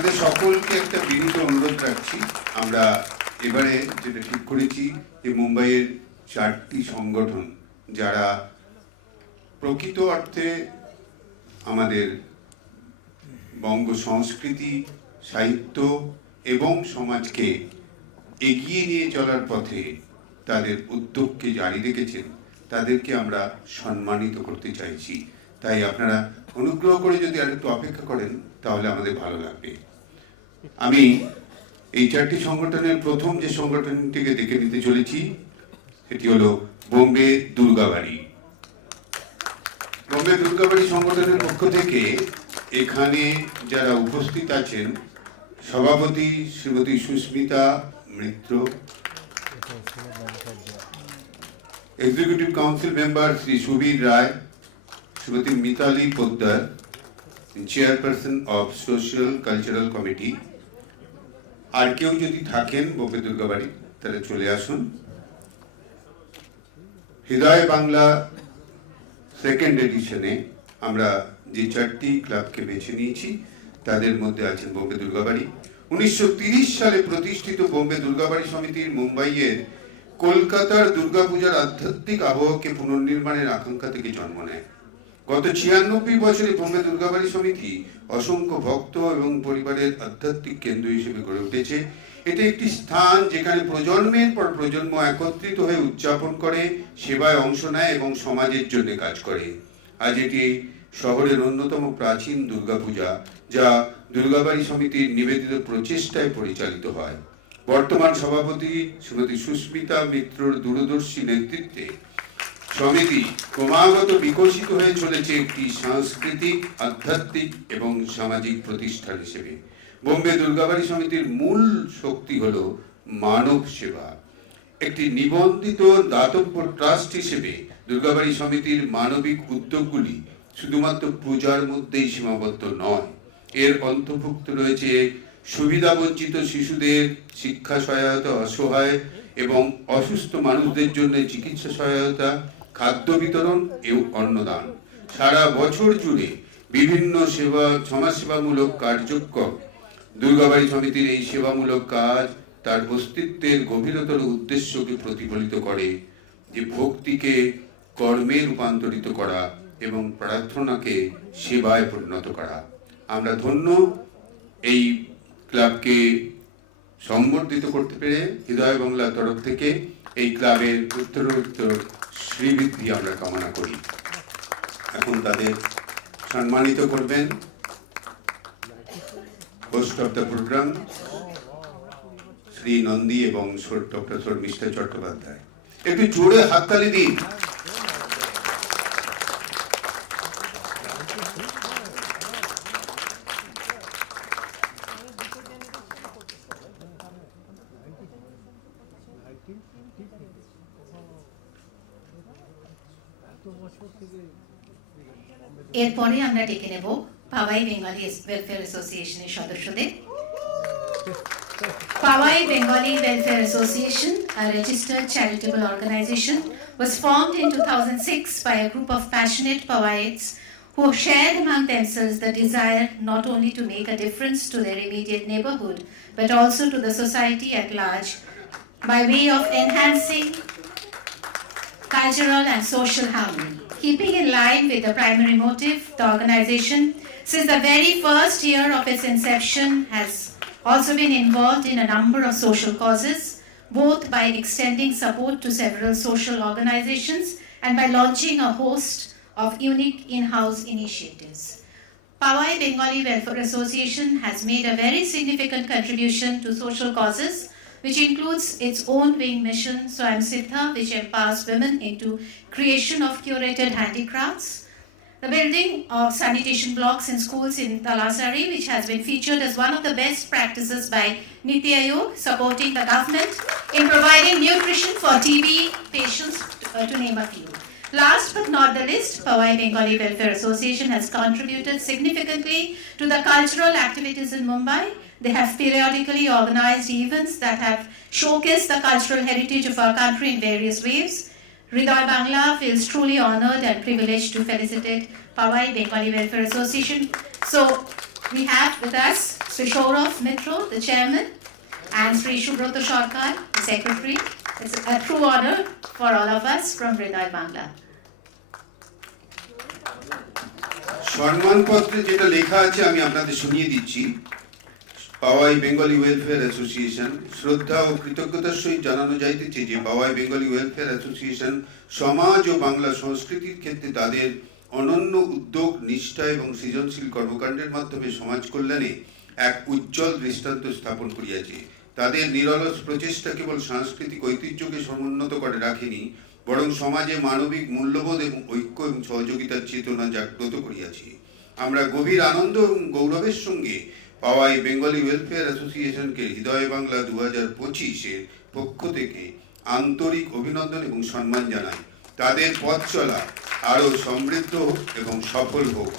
আপনাদের সকলকে একটা বিনীত অনুরোধ রাখছি। আমরা এবারে যেটা ঠিক করেছি যে মুম্বাইয়ের 4টি সংগঠন যারা প্রকৃত অর্থে আমাদের বঙ্গ সংস্কৃতি, সাহিত্য এবং সমাজকে এগিয়ে নিয়ে চলার পথে তাদের উদ্যোগকে জারি রেখেছেন, তাদেরকে আমরা সম্মানিত করতে চাইছি। তাই আপনারা অনুগ্রহ করে যদি আরেকটু অপেক্ষা করেন তাহলে আমাদের ভালো লাগবে। আমি এই 4টি সংগঠনের প্রথম যে সংগঠনটিকে দেখে নিতে চলেছি সেটি হলো বোম্বে দুর্গাবাড়ি। বোম্বে দুর্গাবাড়ি সংগঠনের পক্ষ থেকে এখানে যারা উপস্থিত আছেন, সভাপতি Shrimati Sushmita Mitra, executive council member Shri Subir Roy, Shrimati Mitali Poddar, chairperson of social cultural committee. আর কেউ যদি থাকেন বোম্বে দুর্গাবাড়ি তারা চলে আসুন। হৃদয় বাংলা সেকেন্ড এডিশনে আমরা যে 4টি ক্লাবকে বেছে নিয়েছি তাদের মধ্যে আছেন বোম্বে দুর্গাবাড়ি। 1930 সালে প্রতিষ্ঠিত বোম্বে দুর্গাবাড়ি সমিতির মুম্বাইয়ের কলকাতার দুর্গাপূজার আধ্যাত্মিক আবহকে পুনর্নির্মাণের আকাঙ্ক্ষা থেকে জন্ম নেয়। গত 96 বছরে বোম্বে দুর্গাবাড়ি সমিতি অসংখ্য ভক্ত এবং পরিবারের আধ্যাত্মিক কেন্দ্র হিসেবে গড়ে উঠেছে। এটি একটি স্থান যেখানে প্রজন্মের পর প্রজন্ম একত্রিত হয়ে উদযাপন করে, সেবায় অংশ নেয় এবং সমাজের জন্য কাজ করে। আজ এটি শহরের অন্যতম প্রাচীন দুর্গাপূজা, যা দুর্গাবাড়ি সমিতির নিবেদিত প্রচেষ্টায় পরিচালিত হয়। বর্তমান সভাপতি শ্রীমতী সুস্মিতা মিত্রর দূরদর্শী নেতৃত্বে সমিতি ক্রমাগত বিকশিত হয়ে চলেছে একটি সাংস্কৃতিক, আধ্যাত্মিক এবং সামাজিক প্রতিষ্ঠান হিসেবে। বোম্বে দুর্গাবাড়ি সমিতির মূল শক্তি হল মানব সেবা। একটি নিবন্ধিত দাতব্য ট্রাস্ট হিসেবে দুর্গাবাড়ি সমিতির মানবিক উদ্যোগগুলি শুধুমাত্র পূজার মধ্যেই সীমাবদ্ধ নয়। এর অন্তর্ভুক্ত রয়েছে সুবিধাবঞ্চিত শিশুদের শিক্ষা সহায়তা, অসহায় এবং অসুস্থ মানুষদের জন্য চিকিৎসা সহায়তা, খাদ্য বিতরণ এবং অন্নদান। সারা বছর জুড়ে বিভিন্ন সমাজসেবামূলক কার্যক্রম। দুর্গাবাড়ি সমিতির এই সেবামূলক কাজ তার অস্তিত্বের গভীরতর উদ্দেশ্যকে প্রতিফলিত করে, যে ভক্তিকে কর্মে রূপান্তরিত করা এবং প্রার্থনাকে সেবায় পরিণত করা। আমরা ধন্য এই ক্লাবকে সম্বর্ধিত করতে পেরে হৃদয় বাংলার তরফ থেকে এই ক্লাবের উত্তরোত্তর শ্রীবৃদ্ধি আমরা কামনা করি। এখন তাদের সম্মানিত করবেন host of the program Shri Nandi এবং ডক্টর শর্মিষ্ঠা চট্টোপাধ্যায়। একটু জোরে হাততালি দিন। এরপরে আমরা ডেকে নেব পাওয়াই বেঙ্গলি ওয়েলফেয়ার অ্যাসোসিয়েশনের সদস্যদের। Powai Bengali Welfare Association, a registered charitable organization, was formed in 2006 by a group of passionate Powaites who shared among themselves the desire not only to make a difference to their immediate neighborhood, but also to the society at large by way of enhancing cultural and social harmony. Keeping in line with the primary motive, the organization, since the very first year of its inception, has also been involved in a number of social causes, both by extending support to several social organizations and by launching a host of unique in-house initiatives. Powai Bengali Welfare Association has made a very significant contribution to social causes, which includes its own wing mission, Swayam Siddha, which empowers women into creation of curated handicrafts, the building of sanitation blocks in schools in Talasari, which has been featured as one of the best practices by Niti Aayog, supporting the government in providing nutrition for TB patients, to name a few. Last but not the least, Powai Bengali Welfare Association has contributed significantly to the cultural activities in Mumbai. They have periodically organized events that have showcased the cultural heritage of our country in various ways. Hriday Bangla feels truly honored and privileged to felicitate Powai Bengali Welfare Association. So we have with us Sri Saurav Mitro, the chairman, and Sri Shubroto Sarkar, the secretary. It's a true honor for all of us from Hriday Bangla. সম্মানপত্রে যেটা লেখা আছে আমি আপনাদের শুনিয়ে দিচ্ছি। পাওয়াই Bengali welfare association শ্রদ্ধা ও কৃতজ্ঞতার সহিত জানানো যাইতেছে যে পাওয়াই বেঙ্গলি ওয়েলফেয়ার অ্যাসোসিয়েশন সমাজ ও বাংলা সংস্কৃতির ক্ষেত্রে তাদের অনন্য উদ্যোগ, নিষ্ঠা এবং সৃজনশীল কর্মকাণ্ডের মাধ্যমে সমাজ কল্যাণে এক উজ্জ্বল দৃষ্টান্ত স্থাপন করিয়াছে। তাদের নিরলস প্রচেষ্টা কেবল সাংস্কৃতিক ঐতিহ্যকে সমুন্নত করে রাখেনি, বরং সমাজে মানবিক মূল্যবোধ এবং ঐক্য এবং সহযোগিতার চেতনা জাগ্রত করিয়াছে। আমরা গভীর আনন্দ এবং গৌরবের সঙ্গে পাওয়াই বেঙ্গলি ওয়েলফেয়ার অ্যাসোসিয়েশনকে হৃদয় বাংলা 2025-এর পক্ষ থেকে আন্তরিক অভিনন্দন এবং সম্মান জানাই। তাদের পথ চলা আরও সমৃদ্ধ এবং সফল হোক,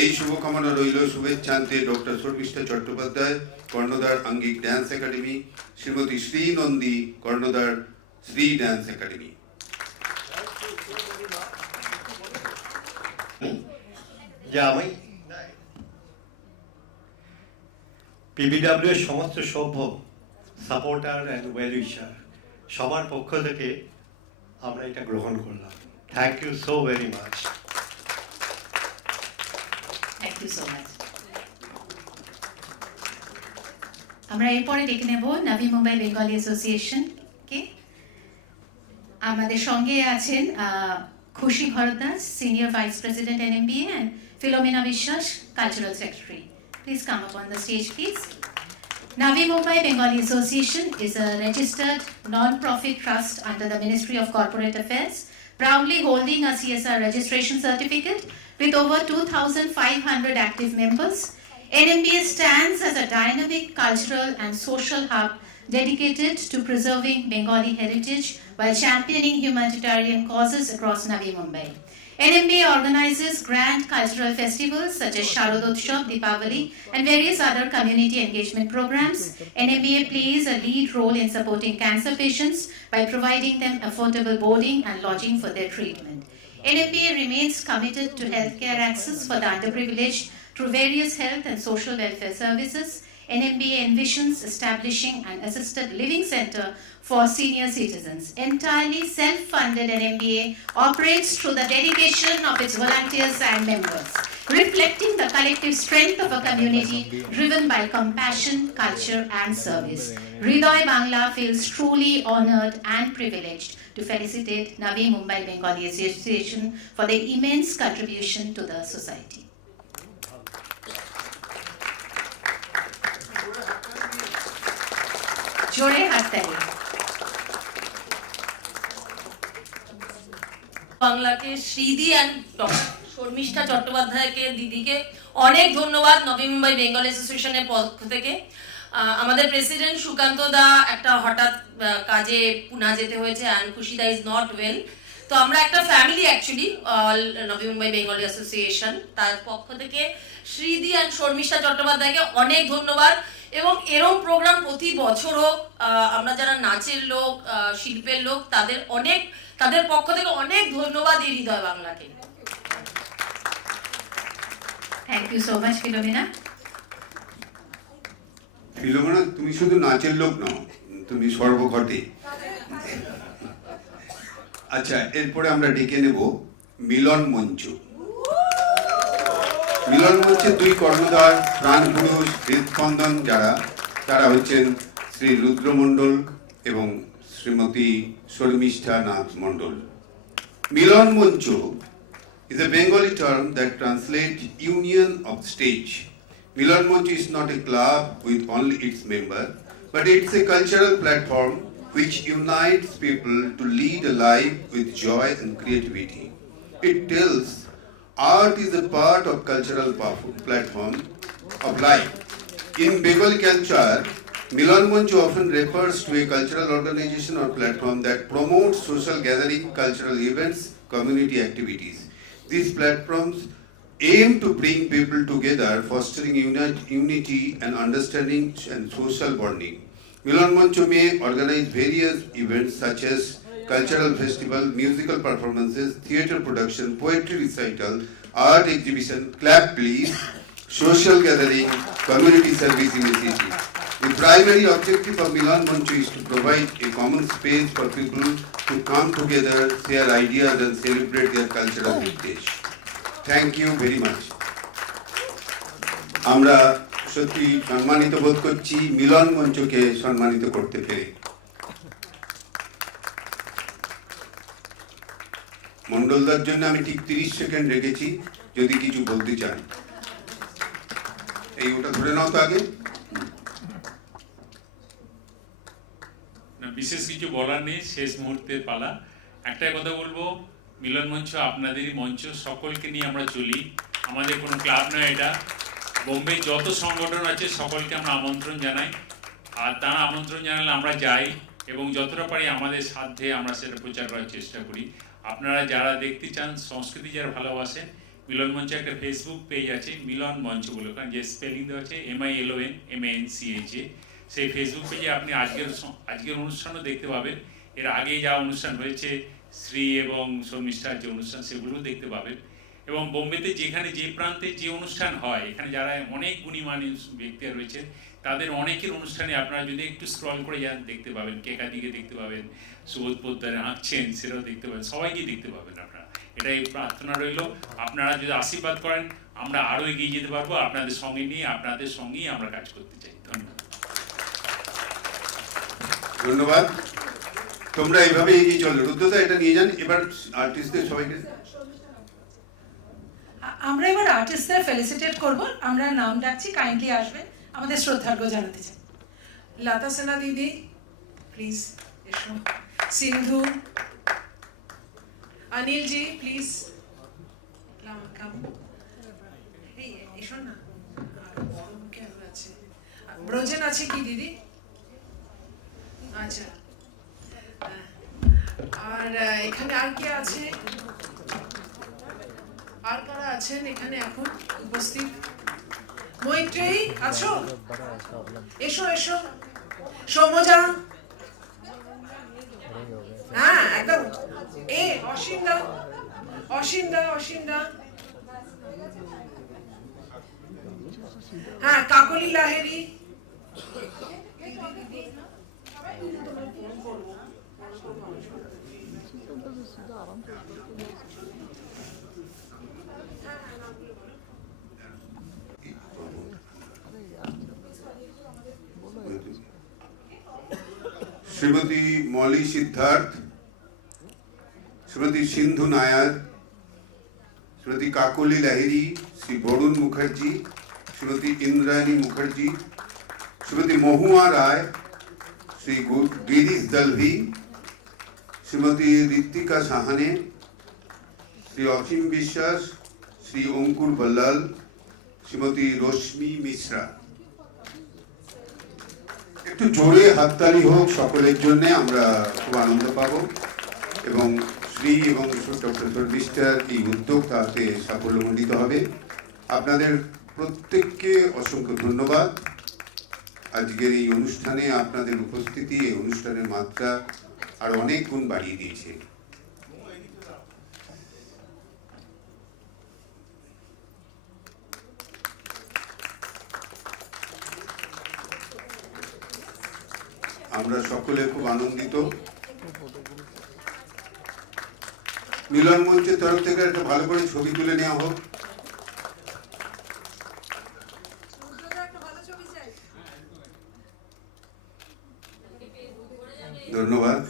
এই শুভকামনা রইল। শুভেচ্ছান্তে ডক্টর শর্মিষ্ঠা চট্টোপাধ্যায়, কর্ণধার আঙ্গিক ড্যান্স একাডেমি, শ্রীমতী শ্রী নন্দী, কর্ণধার শ্রী ড্যান্স একাডেমি। আমি পিবিডব্লিউ এর সমস্ত সভ্য সাপোর্টার অ্যান্ড ওয়েল উইশার সবার পক্ষ থেকে আমরা এটা গ্রহণ করলাম। Thank you so very much. Thank you so much. আমরা এরপরে ডেকে নেব নাভি মুম্বাই বেঙ্গলি অ্যাসোসিয়েশন কে। আমাদের সঙ্গে আছেন Khushi Bhardwaj, senior vice president NMBA, and Philomena Vishwas, cultural secretary. Please come up on the stage, please. Navi Mumbai Bengali Association is a registered non-profit trust under the Ministry of Corporate Affairs, proudly holding a CSR registration certificate with over 2,500 active members. NMBA stands as a dynamic cultural and social hub dedicated to preserving Bengali heritage while championing humanitarian causes across Navi Mumbai. NMBA organizes grand cultural festivals such as Sharodotsav, Deepavali, and various other community engagement programs. NMBA plays a lead role in supporting cancer patients by providing them affordable boarding and lodging for their treatment. NMBA remains committed to healthcare access for the underprivileged through various health and social welfare services. NMBA envisions establishing an assisted living center for senior citizens. Entirely self-funded, NMBA operates through the dedication of its volunteers and members, reflecting the collective strength of a community driven by compassion, culture, and service. Hriday Bangla feels truly honored and privileged to felicitate Navi Mumbai Bengali Association for their immense contribution to the society. জোরে হাততালি। বাংলাকে শ্রীদি and Sharmistha চট্টোপাধ্যায়কে দিদিকে অনেক ধন্যবাদ নবী মুম্বাই বেঙ্গল অ্যাসোসিয়েশনের পক্ষ থেকে। আমাদের প্রেসিডেন্ট সুকান্ত দা একটা হঠাৎ কাজে পুনা যেতে হয়েছে, অ্যান্ড খুশি দা ইজ নট ওয়েল, তো আমরা একটা ফ্যামিলি অ্যাকচুয়ালি নবী মুম্বাই বেঙ্গলি অ্যাসোসিয়েশন, তার পক্ষ থেকে শ্রীদি অ্যান্ড শর্মিষ্ঠা চট্টোপাধ্যায়কে অনেক ধন্যবাদ। এবং এরকম প্রোগ্রাম প্রতি বছর হোক, আমরা যারা নাচের লোক, শিল্পের লোক, তাদের পক্ষ থেকে অনেক ধন্যবাদ এই হৃদয় বাংলাকে। Thank you so much Philomena. Philomena, তুমি শুধু নাচের লোক নও, তুমি সর্বঘটে। আচ্ছা, এরপরে আমরা ডেকে নেব মিলন মঞ্চ। মিলন মঞ্চে দুই কর্ণধার, প্রাণ পুরুষ, হৃদস্পন্দন যারা, তারা হচ্ছেন শ্রী রুদ্র মণ্ডল এবং শ্রীমতী শর্মিষ্ঠা নাথ মণ্ডল। মিলন মঞ্চ is a Bengali term that translates union of stage. Milan Manch is not a club with only its members, but it's a cultural platform which unites people to lead a life with joy and creativity. It tells art is a part of cultural platform of life. In Bengali culture, Milan Manch often refers to a cultural organization or platform that promotes social gathering, cultural events, community activities. These platforms aim to bring people together, fostering unity and understanding and social bonding. Milan Manch may organize various events such as cultural festival, musical performances, theatre production, poetry recital, art exhibition, clap please, social gathering, community service initiative. The primary objective of Milan Mancho is to provide a common space for people to come together, share ideas and celebrate their cultural heritage. Thank you very much. আমরা সত্যি সম্মানিত বোধ করছি মিলন মঞ্চকে সম্মানিত করতে পেরে। মন্ডলদার জন্য আমি ঠিক 30 সেকেন্ড রেখেছি যদি কিছু বলতে চান। এই ওটা ধরে নাও তো আগে। না, বিশেষ কিছু বলার নেই, শেষ মুহূর্তের পালা। একটাই কথা বলবো, মিলন মঞ্চ আপনাদেরই মঞ্চ, সকলকে নিয়ে আমরা চলি, আমাদের কোনো ক্লাব নয় এটা। বোম্বে যত সংগঠন আছে সকলকে আমরা আমন্ত্রণ জানাই, আর তারা আমন্ত্রণ জানালে আমরা যাই এবং যতটা পারি আমাদের সাধ্যে আমরা সেটা প্রচার করার চেষ্টা করি। আপনারা যারা দেখতে চান, সংস্কৃতি যারা ভালোবাসেন, মিলন মঞ্চ একটা ফেসবুক পেজ আছে মিলন মঞ্চ বলে, কারণ যে স্পেলিং দেওয়া আছে MILONMANCHA, সেই ফেসবুক পেজে আপনি আজকের অনুষ্ঠানও দেখতে পাবেন। এর আগে যা অনুষ্ঠান হয়েছে শ্রী এবং শর্মিষ্ঠার যে অনুষ্ঠান সেগুলোও দেখতে পাবেন। এবং বোম্বেতে যেখানে যে প্রান্তে যে অনুষ্ঠান হয়, এখানে যারা অনেক গুণীমানী ব্যক্তিরা রয়েছে তাদের অনেকের অনুষ্ঠানে আপনারা যদি একটু স্ক্রল করে যান দেখতে পাবেন, কেকাদিকে দেখতে পাবেন, সুবোধ পোদ্দার আঁকছেন সেটাও দেখতে পাবেন, সবাইকে দেখতে পাবেন আপনারা। এটাই প্রার্থনা রইল, আপনারা যদি আশীর্বাদ করেন আমরা আরও এগিয়ে যেতে পারবো, আপনাদের সঙ্গে নিয়ে আপনাদের সঙ্গেই আমরা কাজ করতে চাই। ধন্যবাদ। ধন্যবাদ। তোমরা এইভাবে এগিয়ে চলো। রুদ্রদা এটা নিয়ে যান। এবার আর্টিস্টদের সবাইকে আমরা এবার আর্টিস্টদের ফেলিসিটেট করব। আমরা নাম ডাকছি, কাইন্ডলি আসবেন, আমাদের শ্রদ্ধার্ঘ্য জানাতে চাই। লতা সেনা দিদি প্লিজ এসো, সিন্ধু, অনিল জি প্লিজ কাম, এই এসো না। আছে ব্রজেন আছে কি দিদি? আচ্ছা, আর এখানে আর কে আছে? আর কারা আছেন এখানে এখন উপস্থিত? মৈত্রেয়ী আছো? এসো এসো। সৌমজা, হ্যাঁ একদম। অসীমদা, হ্যাঁ কাকলি লাহেরি, শ্রীমতী মলি সিদ্ধার্থ, শ্রীমতী সিন্ধু নায়ার, শ্রীমতী কাকলি লাহিরি, শ্রী বরুণ মুখার্জি, শ্রীমতী ইন্দ্রায়ণী মুখার্জি, শ্রীমতী মহুয়া রায়, শ্রী গিরিশ দলভি, শ্রীমতী ঋত্বিকা সাহানে, শ্রী অসীম বিশ্বাস, শ্রী অঙ্কুর বল্লাল, শ্রীমতী রশ্মি মিশ্রা। একটু জোরে হাততালি হোক সকলের জন্য, আমরা খুব আনন্দ পাবো। এবং শ্রী এবং ডক্টর শর্মিষ্ঠার এই উদ্যোগ তাতে সাফল্যমণ্ডিত হবে। আপনাদের প্রত্যেককে অসংখ্য ধন্যবাদ। আজকের এই অনুষ্ঠানে আপনাদের উপস্থিতি এই অনুষ্ঠানের মাত্রা আর অনেক গুণ বাড়িয়ে দিয়েছে। আমরা সকলে খুব আনন্দিত। মিলন মঞ্চের তরফ থেকে একটা ভালো করে ছবি তুলে নেওয়া হোক। ধন্যবাদ।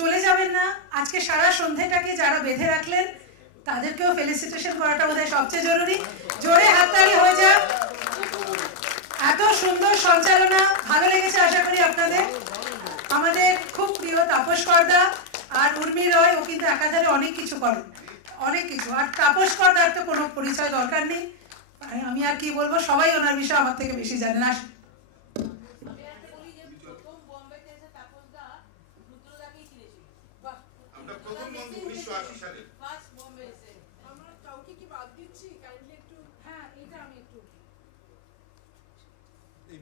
চলে যাবেন না। আজকে সারা সন্ধ্যাটাকে যারা বেঁধে রাখলেন তাদেরকেও ফেলিসিটেশন করাটা বোধহয় সবচেয়ে জরুরি। জোরে হাততালি হয়ে যাক। এত সুন্দর সঞ্চালনা, ভালো লেগেছে আশা করি আপনাদের। আমাদের খুব প্রিয় তাপস করদা আর উর্মি রয়, ও কিন্তু একাধারে অনেক কিছু করেন, অনেক কিছু। আর তাপস করদার তো কোনো পরিচয় দরকার নেই, আমি আর কি বলবো, সবাই ওনার বিষয়ে আমার থেকে বেশি জানেন। আর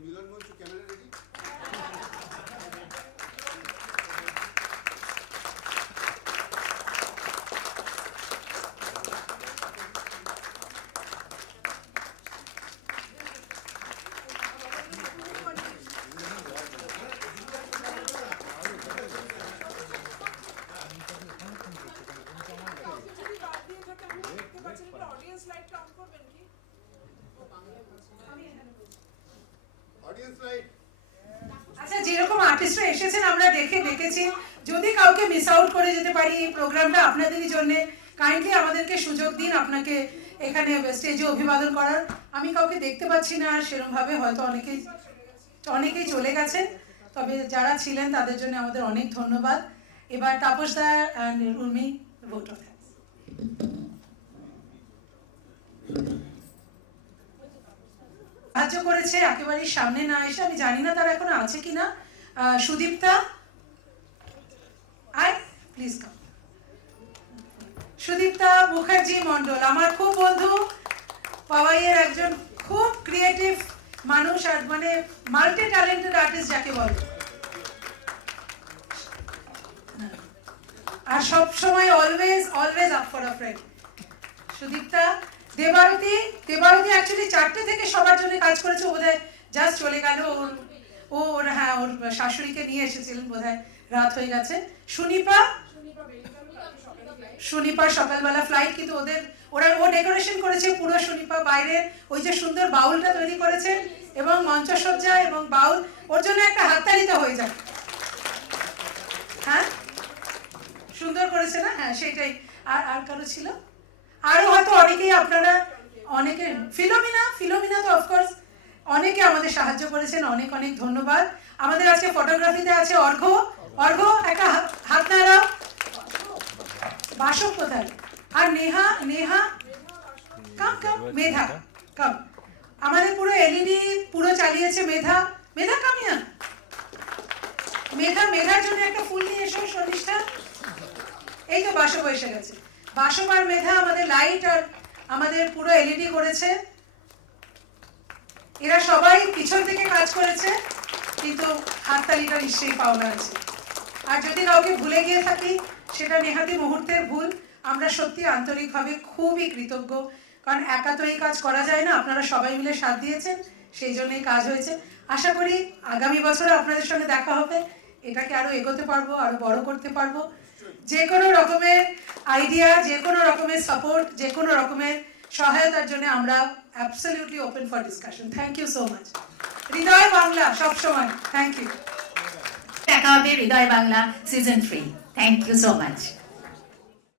মিলন মঞ্চ ক্যামেরা রেডি। আচ্ছা, যেরকম আর্টিস্টরা এসেছেন আমরা দেখেছি, যদি কাউকে মিস আউট করে যেতে পারি এই প্রোগ্রামটা আপনাদেরই জন্য, কাইন্ডলি আমাদেরকে সুযোগ দিন আপনাকে এখানে স্টেজে অভিবাদন করার। আমি কাউকে দেখতে পাচ্ছি না সেরকম ভাবে, হয়তো অনেকেই চলে গেছেন, তবে যারা ছিলেন তাদের জন্য আমাদের অনেক ধন্যবাদ। এবার Tapas da and Urmi vote on that. সাহায্য করেছে একেবারেই সামনে না এসে, আমি জানি না তারা এখনো আছে কিনা। Sudipta, I please come. Sudipta Mukherjee Mondal আমার খুব বন্ধু, পাওয়াইয়ের একজন খুব ক্রিয়েটিভ মানুষ, আর মানে মাল্টি ট্যালেন্টেড আর্টিস্ট যাকে বলে, আর সব সময় always up for a friend. Sudipta. Debarati actually 4টে থেকে সবার জন্য কাজ করেছে, বোধহয় জাস্ট চলে গেল। ওর শাশুড়িকে নিয়ে এসেছিলেন, বোধহয় রাত হয়ে গেছে। সুনিপা সকালবেলা ফ্লাইট, কিন্তু ও ডেকোরেশন করেছে পুরো। সুনিপা বাইরে ওই যে সুন্দর বাউলটা তৈরি করেছে, এবং মঞ্চসজ্জা এবং বাউল, ওর জন্য একটা হাততালিতে হয়ে যায়। হ্যাঁ, সুন্দর করেছে না? হ্যাঁ, সেটাই। আর কারো ছিল? আরো হয়তো অনেকেই, আপনারা অনেকে, ফিলোমিনা তো অফকোর্স অনেকে আমাদের সাহায্য করেছেন, অনেক অনেক ধন্যবাদ। আমাদের আজকে ফটোগ্রাফিতে আছে অর্ঘ্য, একটা হাত নাড়াও। বাসক কোথায়? আর নেহা কাম মেধা কাম। আমাদের পুরো এলইডি পুরো চালিয়েছে মেধা কামিয়া। মেধার জন্য একটা ফুল নিয়ে এসো শর্মিষ্ঠা। এই তো বাসব এসে গেছে। বাসব আর মেধা আমাদের লাইট আর আমাদের পুরো এলইডি করেছে। এরা সবাই পিছন থেকে কাজ করেছে, কিন্তু হাততালিটা নিশ্চয়ই পাওনা আছে। আর যদি কাউকে ভুলে গিয়ে থাকি সেটা নেহাতি মুহূর্তের ভুল। আমরা সত্যি আন্তরিকভাবে খুবই কৃতজ্ঞ, কারণ একা তো এই কাজ করা যায় না, আপনারা সবাই মিলে সাথ দিয়েছেন, সেই জন্যই কাজ হয়েছে। আশা করি আগামী বছর আপনাদের সঙ্গে দেখা হবে, এটাকে আরো এগোতে পারবো, আরো বড় করতে পারবো। যে কোনো রকমের আইডিয়া, যে কোনো রকমের সাপোর্ট, যে কোনো রকমের সহায়তার জন্য আমরা absolutely open for discussion. Thank you so much. Hriday Bangla সবসময়। Thank you. দেখা হবে Hriday Bangla season 3। Thank you so much.